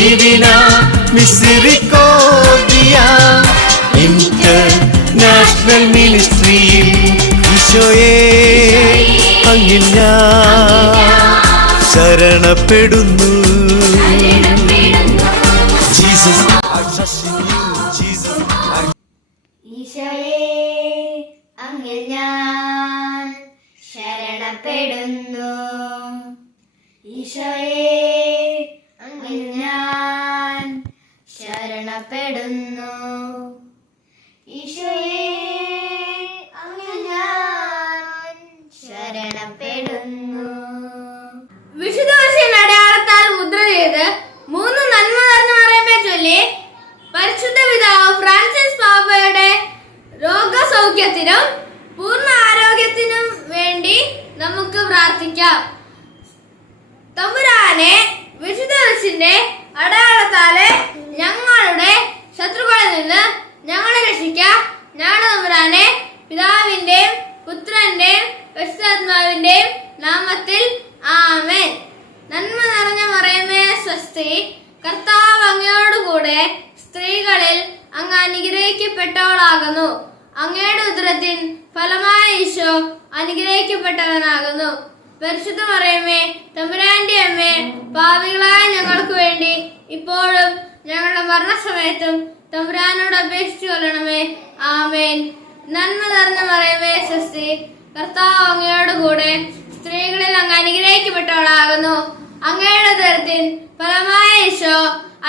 divina misericordia international മിനിസ്ട്രിയിൽ ഈശോയെ അങ്ങിൽ ശരണപ്പെടുന്നു. ജീസസ്. ഞാൻ ശരണപ്പെടുന്നു. ഈശോയെ അങ്ങിൽ ഞാൻ ശരണപ്പെടുന്നു ഈശോയെ അങ്ങിൽ ഞാൻ ശരണപ്പെടുന്നു. വിശുദ്ധ വർഷം അടയാളത്താൽ മുദ്ര ചെയ്ത് മൂന്ന് നന്മ നിറഞ്ഞ മറിയമെ ചൊല്ലി പരിശുദ്ധ പിതാവ് ഫ്രാൻസിസ് പാപ്പയുടെ രോഗസൗഖ്യത്തിനും പൂർണ ആരോഗ്യത്തിനും വേണ്ടി നമുക്ക് പ്രാർത്ഥിക്കാം. തമ്പുരാനെ വിശുദ്ധ വശിന്റെ അടയാളത്താൽ ഞങ്ങളുടെ ശത്രുക്കളിൽ നിന്ന് ഞങ്ങളെ രക്ഷിക്കാം ഞങ്ങളുടെ തമ്പുരാനെ പിതാവിന്റെയും പുത്രന്റെയും പരിശുദ്ധാത്മാവിന്റെയും നാമത്തിൽ ആമേൻ. നന്മ നിറഞ്ഞ മറയമേ സ്വസ്തി. കർത്താവ് അങ്ങയോടുകൂടെ സ്ത്രീകളിൽ അങ്ങ് അനുഗ്രഹിക്കപ്പെട്ടവളാകുന്നു. അങ്ങയുടെ ഉദരത്തിൻ ഫലമായ ഈശോ അനുഗ്രഹിക്കപ്പെട്ടവനാകുന്നു. പരിശുദ്ധ മറയമേ തമ്പുരാന്റെ അമ്മേ പാവികളായ ഞങ്ങൾക്ക് വേണ്ടി ഇപ്പോഴും ഞങ്ങളുടെ മരണസമയത്തും തമ്പുരാനോട് അപേക്ഷിച്ചു കൊള്ളണമേ. ആമേൻ. നന്മ നിറഞ്ഞ മറയമേ സ്വസ്തി. കർത്താവ് അങ്ങയോട് കൂടെ സ്ത്രീകളിൽ അങ്ങ് അനുഗ്രഹിക്കപ്പെട്ടവളാകുന്നു. അങ്ങയുടെ തരത്തിൽ ഫലമായ ഈശോ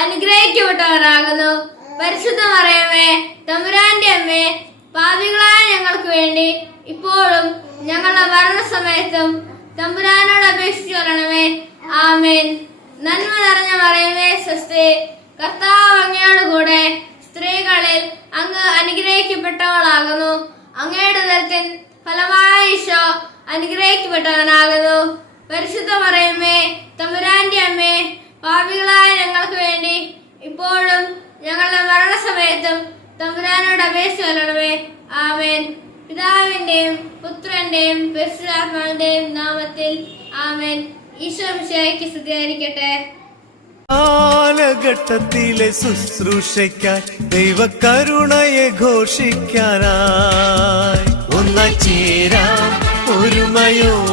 അനുഗ്രഹിക്കപ്പെട്ടവരാകുന്നു. പരിശുദ്ധ മറിയമേ തമ്പുരാന്റെ അമ്മേ പാപികളായ ഞങ്ങൾക്ക് വേണ്ടി ഇപ്പോഴും ഞങ്ങളുടെ മരണസമയത്തും തമ്പുരാനോട് അപേക്ഷിച്ചു വരണമേ. ആമേൻ. നന്മ നിറഞ്ഞ മറിയമേ സ്വസ്തി കർത്താവ് അങ്ങയോട് കൂടെ സ്ത്രീകളിൽ അങ്ങ് അനുഗ്രഹിക്കപ്പെട്ടവളാകുന്നു അങ്ങയുടെ ഉദരത്തിൻ ഫലമായ ഈശോ അനുഗ്രഹിക്കപ്പെട്ടവനാകുന്നു. പരിശുദ്ധ പറയുമേ തമ്പുരാന്റെ അമ്മേ പാപികളായ ഞങ്ങൾക്ക് വേണ്ടി ഇപ്പോഴും ഞങ്ങളുടെ മരണസമയത്തും തമ്പുരാനോട് അപേക്ഷ വരണമേ ആമേൻ. പിതാവിന്റെയും പുത്രന്റെയും പരിശുദ്ധാത്മാവിന്റെയും നാമത്തിൽ ആമേൻ. ഈശോ വിഷയക്ക് സ്തുതിയായിരിക്കട്ടെ. കാലഘട്ടത്തിലെ ദൈവ ദൈവകരുണയെ ഘോഷിക്കാനായി you.